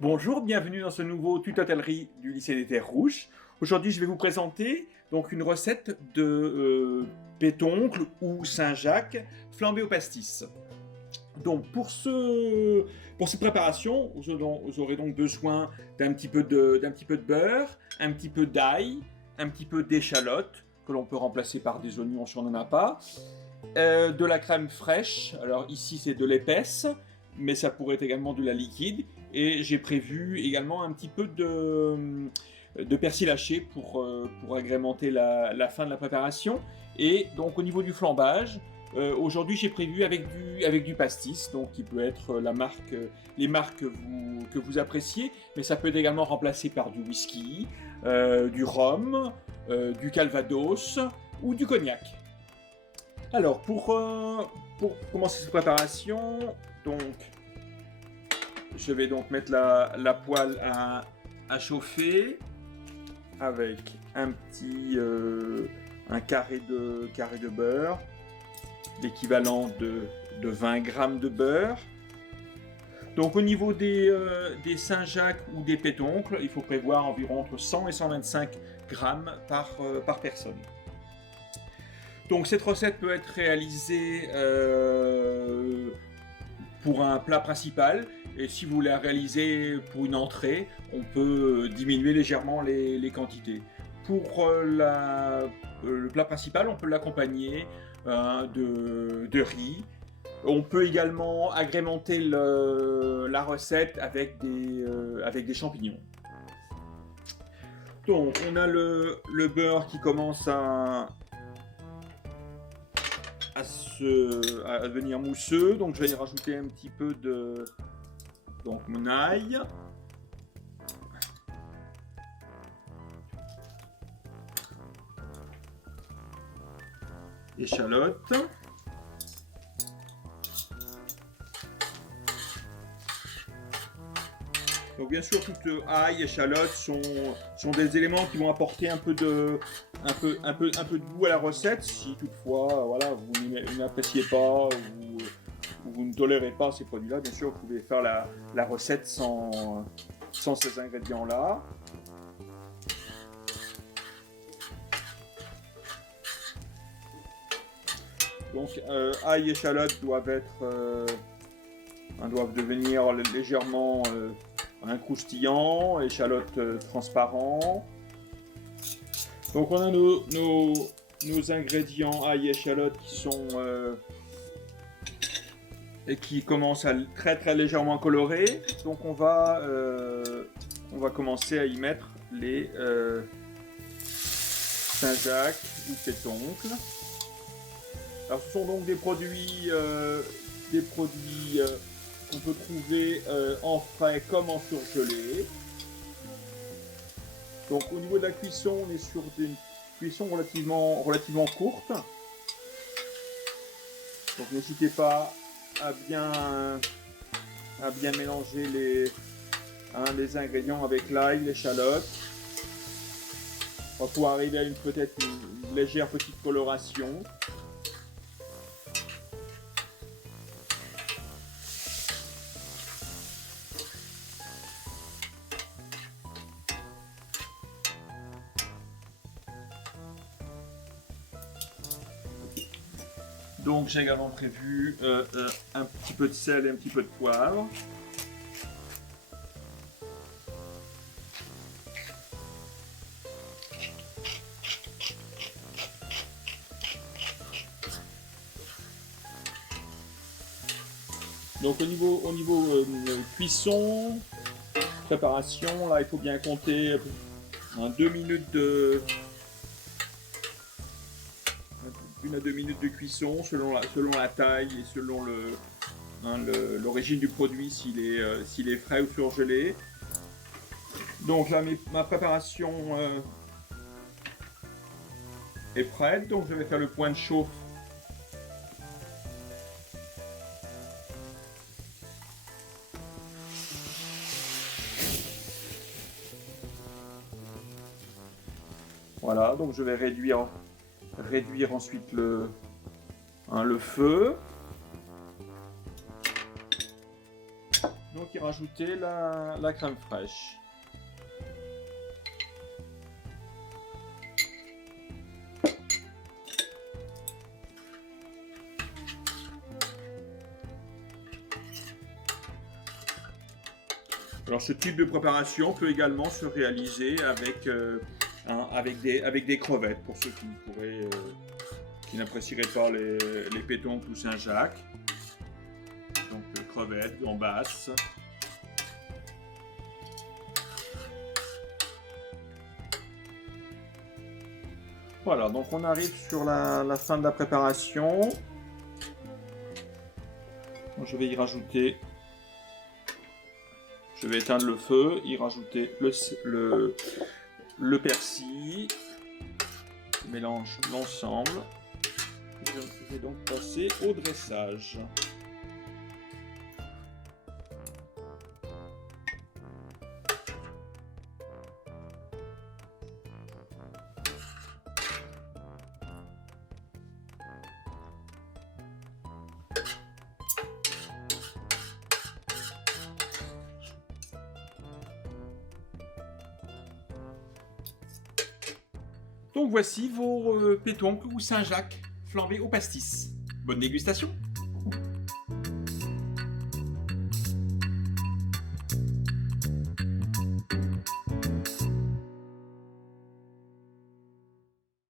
Bonjour, bienvenue dans ce nouveau tuto-hôtellerie du lycée des Terres Rouges. Aujourd'hui, je vais vous présenter donc une recette de pétoncle ou Saint-Jacques flambé au pastis. Donc pour cette préparation, vous aurez donc besoin d'un petit peu de beurre, un petit peu d'ail, un petit peu d'échalote que l'on peut remplacer par des oignons si on n'en a pas, de la crème fraîche. Alors ici c'est de l'épaisse, mais ça pourrait être également de la liquide. Et j'ai prévu également un petit peu de persil haché pour agrémenter la fin de la préparation. Et donc au niveau du flambage, aujourd'hui j'ai prévu avec du pastis, donc qui peut être les marques que vous appréciez, mais ça peut être également remplacé par du whisky, du rhum, du calvados ou du cognac. Alors pour commencer cette préparation, donc je vais donc mettre la poêle à chauffer avec un carré de beurre, l'équivalent de 20 grammes de beurre. Donc au niveau des Saint-Jacques ou des pétoncles, il faut prévoir environ entre 100 et 125 grammes par personne. Donc cette recette peut être réalisée pour un plat principal, et si vous la réalisez pour une entrée, on peut diminuer légèrement les quantités. Pour le plat principal, on peut l'accompagner de riz. On peut également agrémenter la recette avec des champignons. Donc on a le beurre qui commence à devenir mousseux, donc je vais y rajouter un petit peu de mon ail, échalote, donc bien sûr toute ail, échalote sont des éléments qui vont apporter un peu de goût à la recette. Si toutefois voilà, vous n'appréciez pas ou vous ne tolérez pas ces produits-là, bien sûr vous pouvez faire la recette sans ces ingrédients-là. Donc ail et échalote doivent devenir légèrement croustillants, échalote transparent. Donc on a nos ingrédients ail et échalote qui commencent à très légèrement colorer. Donc on va commencer à y mettre les Saint-Jacques ou pétoncles. Alors ce sont donc des produits qu'on peut trouver en frais comme en surgelé. Donc au niveau de la cuisson, on est sur des cuissons relativement courtes. Donc n'hésitez pas à bien mélanger les ingrédients avec l'ail, l'échalote. On va pouvoir arriver à peut-être une légère petite coloration. Donc j'ai également prévu un petit peu de sel et un petit peu de poivre. Donc au niveau cuisson, préparation, là il faut bien compter 2 minutes de 1 à 2 minutes de cuisson selon la taille et selon l'origine du produit, s'il est frais ou surgelé. Donc là ma préparation est prête, donc je vais faire le point de chauffe. Voilà, donc je vais réduire ensuite le feu. Donc y rajouter la crème fraîche. Alors ce type de préparation peut également se réaliser avec des crevettes, pour ceux qui n'apprécieraient pas les pétoncles ou Saint-Jacques. Donc crevettes, gambas. Voilà, donc on arrive sur la fin de la préparation. Donc, je vais y rajouter... Je vais éteindre le feu, y rajouter le persil. Je mélange l'ensemble. Je vais donc passer au dressage. Donc voici vos pétoncles ou Saint-Jacques flambés au pastis. Bonne dégustation!